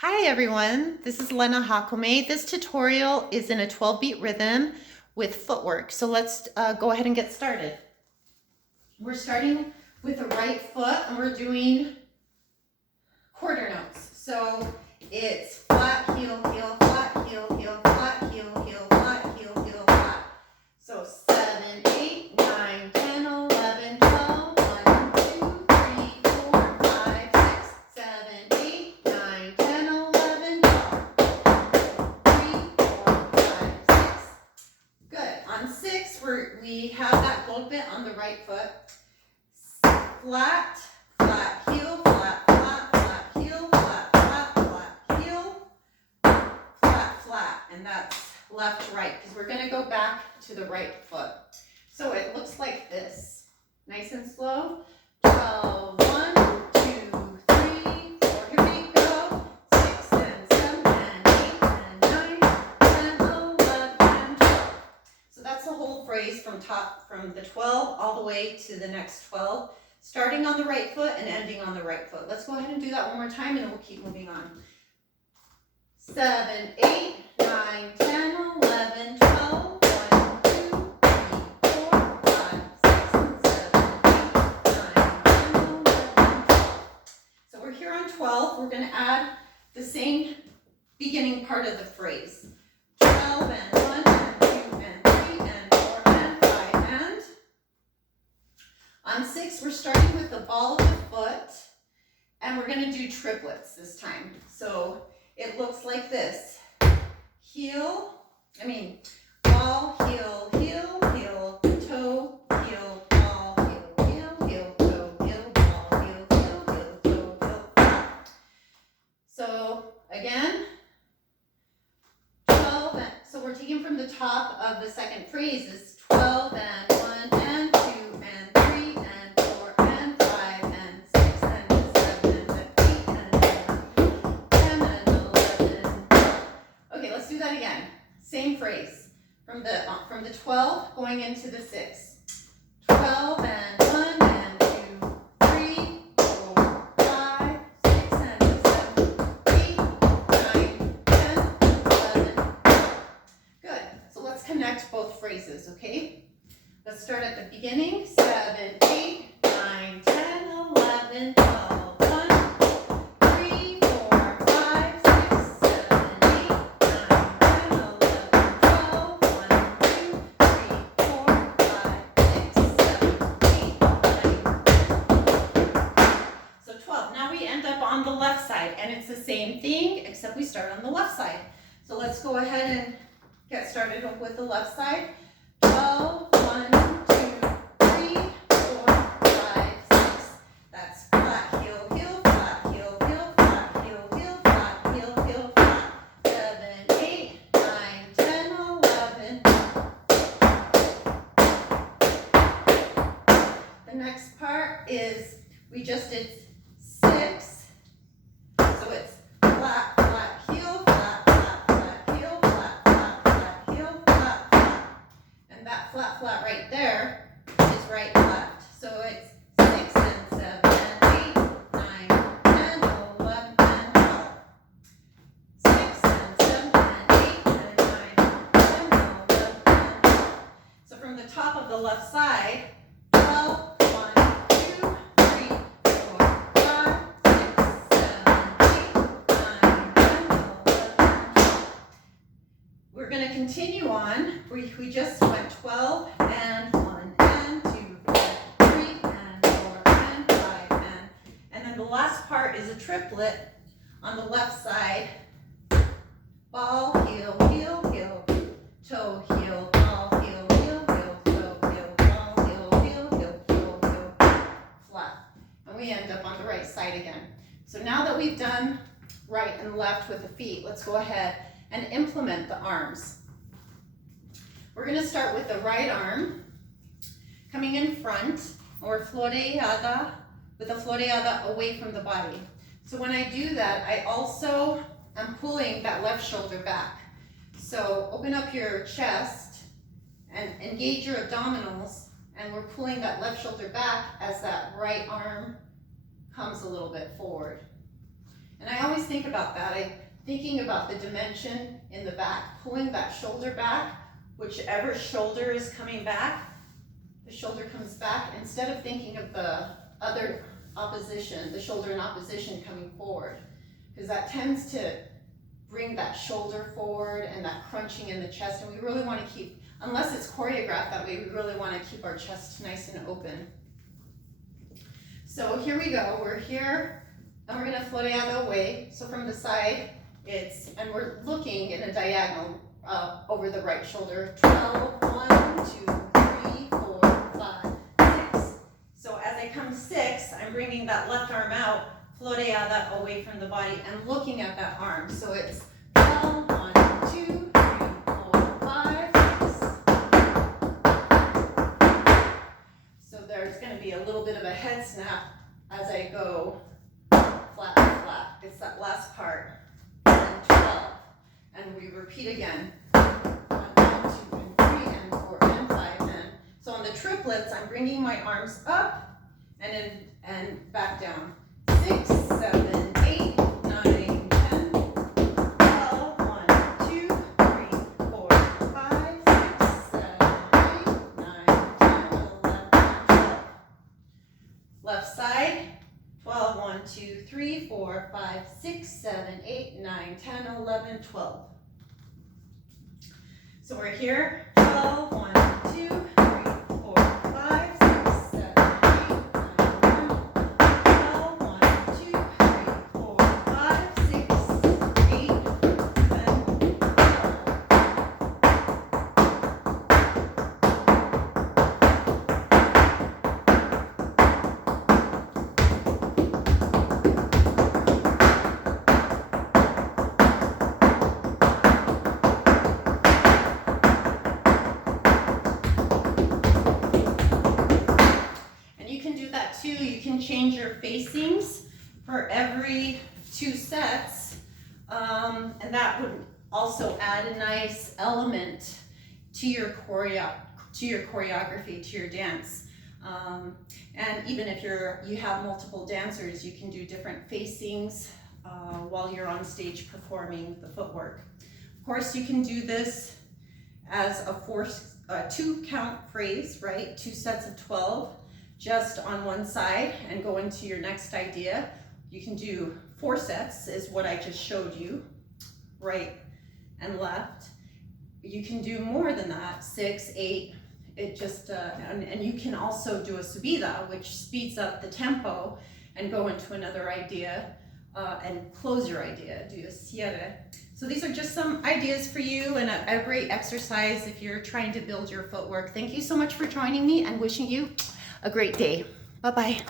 Hi everyone, this is Lena Jácome. This tutorial is in a 12-beat rhythm with footwork. So let's go ahead and get started. We're starting with the right foot and we're doing quarter notes. So it's flat, heel, heel, flat, heel, heel, flat, heel, heel, flat, heel, heel, flat. So 7, 8, 9, 10, 11, 12, 1, 2, 3, 4, 5, 6, 7, 8, 9, 10, 11, 12. 3, 4, 5, 6. Good. On 6, we have that little bit on the right foot. Flat, flat, heel, flat, flat, flat, heel, flat, flat, flat, heel, flat, flat. And that's left, right, because we're going to go back to the right foot. So it looks like this. Nice and slow. 12, 1, 2, 3, 4. Here we go. 6 and 7 and 8 and 9, 10, 11, 12. So that's the whole phrase from the 12 all the way to the next 12. Starting on the right foot and ending on the right foot. Let's go ahead and do that one more time and then we'll keep moving on. 7, 8, 9, 10, 11, 12, 1, 2, 3, 4, 5, 6, 7, 8, 9, 10, 11, 12. So we're here on 12. We're going to add the same beginning part of the phrase. 12 and 1 and 2 and 3 and 4 and 5 and... On 6, we're starting with the ball of the foot, and we're going to do triplets this time. So it looks like this. Ball, heel, heel, heel, toe, heel, ball, heel, heel, heel, toe, heel, ball, heel, heel, heel, toe, heel. So again, 12, so we're taking from the top of the second phrase is 12 and 1 and 2 and 3 and 4 and 5 and 6 and 7 and 8 and 10 and 11. Okay, let's do that again. Same phrase from the 12 going into the 6. 12 and 1 and 2, 3, 4, 5, 6 and 7, 8, 9, 10, 11. Good. So let's connect both phrases, okay? Let's start at the beginning. 7, 8, 9, 10, 11, 12, 1, 3, 4, 5, 6, 7, 8, 9, 10, 11, 12, 1, 2, 3, 4, 5, 6, 7, 8, 9. So 12. Now we end up on the left side, and it's the same thing, except we start on the left side. So let's go ahead and get started with the left side. 12, 1, 2, 3, 4, 5, 6. That's flat, heel, heel, flat, heel, heel, flat, heel, heel, flat, heel, heel, flat. 7, 8, 9, 10, 11. The next part is we just did 6. So it's flat, flat, heel, flat, flat, flat, heel, flat, flat, flat, heel, flat, flat. And that flat, flat right there is right, left. So it's 6 and 7 and 8, 9, 10, 11, and 12. 6 and 7 and 8 and 9, 10, 11, and 12. So from the top of the left side, 12, 1, 2, 3, 4, 5, 6, 7, 8, 9, 10, 11, and 12. We're going to continue on. We just went 12 and 1 and 2 and 3 and 4 and 5 and then the last part is a triplet on the left side. Ball, heel, heel, heel, toe, heel, ball, heel, heel, heel, toe, heel, ball, heel, heel, heel, heel, heel, flat. And we end up on the right side again. So now that we've done right and left with the feet, let's go ahead and implement the arms. We're going to start with the right arm coming in front, or floreada, with a floreada away from the body. So when I do that, I also am pulling that left shoulder back. So open up your chest and engage your abdominals, and we're pulling that left shoulder back as that right arm comes a little bit forward. And I always think about that. I'm thinking about the dimension in the back, pulling that shoulder back, whichever shoulder is coming back, the shoulder comes back, instead of thinking of the other opposition, the shoulder in opposition coming forward, because that tends to bring that shoulder forward and that crunching in the chest, and we really want to keep, unless it's choreographed that way, we really want to keep our chest nice and open. So here we go, we're here, and we're going to floreado away. So from the side, and we're looking in a diagonal over the right shoulder. 12, 1, 2, 3, 4, 5, 6. So as I come 6, I'm bringing that left arm out, floreada away from the body, and looking at that arm. So it's 12, 1, 2, 3, 4, 5, 6. So there's going to be a little bit of a head snap as I go flat, flat. It's that last part. And 12. And we repeat again. 1, 2, and 3, and 4, and 5, and so on the triplets, I'm bringing my arms up and back down. 6, 7, 8, 9, 10, 12, 1, 2, 3, 4, 5, 6, 7, 8, 9, 10, 11, 12. Left side, 12, 1, 2, 3, 4, 5, 6, 7, 8, 9, 10, 11, 12. So we're here, 12, 1, 2, 3, 4, 5, 6, 7, 8, 9, 12, 1, 2, 3, 4, 5, 6, 8, 7, 12. You can change your facings for every 2 sets, and that would also add a nice element to your choreography, to your dance. And even if you have multiple dancers, you can do different facings while you're on stage performing the footwork. Of course, you can do this as a 2 count phrase, right? 2 sets of 12. Just on one side and go into your next idea. You can do 4 sets is what I just showed you, right and left. You can do more than that, 6, 8. It just and you can also do a subida, which speeds up the tempo and go into another idea and close your idea, do a cierre. So these are just some ideas for you and a great exercise if you're trying to build your footwork. Thank you so much for joining me and wishing you a great day. Bye-bye.